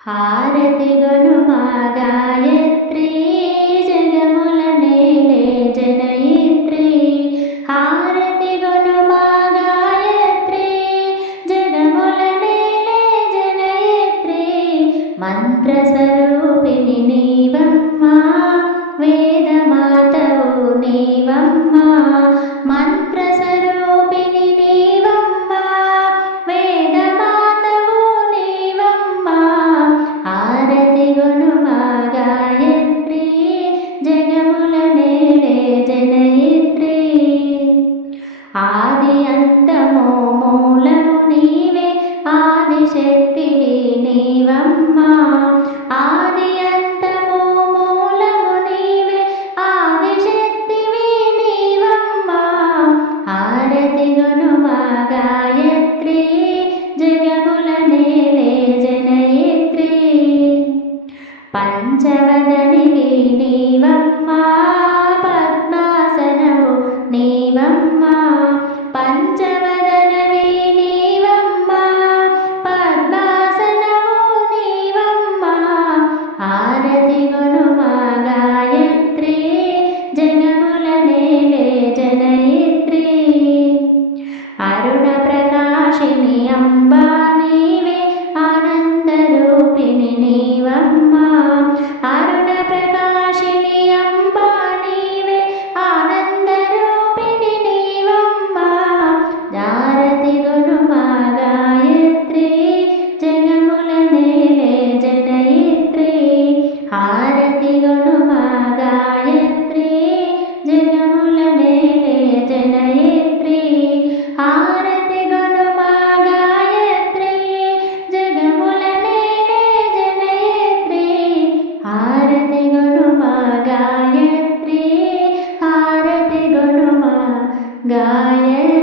హారతి గొనుమా గాయత్రి జగముల నేలే జనయిత్రి. హారతి గొనుమా గాయత్రి జగముల నేలే జనయిత్రి. మంత్ర స్వరూపిణి నీవమ్మా వేదమాతవు నీవమ్మా. మంత్ర స్వరూపిణి నీవమ్మా వేదమాతవు నీవమ్మా. హారతి గొనుమా గాయత్రి జగముల నేలే జనయిత్రి. ఆది అంతము మూలము నీవే ఆదిశక్తివి నీవమ్మా. ఆది అంతము మూలము నీవే ఆదిశక్తివి నీవమ్మా. హారతి గొనుమా గాయత్రి జగముల నేలే జనయిత్రి. పంచవదనివి నీవమ్మా పద్మాసనవు నీవమ్మా. పంచవదనవి నీవమ్మా పద్మాసనవు నీవమ్మా. హారతి గొనుమా గాయత్రి జగముల నేలే జనయిత్రి. అరుణ ప్రకాశిని అంబా నీవే ఆనందరూపిణి నీవమ్మా. అరుణ ప్రకాశిని అంబా నీవే ఆనందరూపిణి నీవమ్మా. హారతి గొనుమా గాయత్రి జగముల నేలే జనయిత్రి. హారతి గొనుమా గాయత్రి జగముల నేలే జనయిత్రి. హారతి గొనుమా గాయత్రి జగముల నేలే జనయిత్రి. హారతి గొనుమా గాయత్రి హారతి గొనుమా గాయత్రి.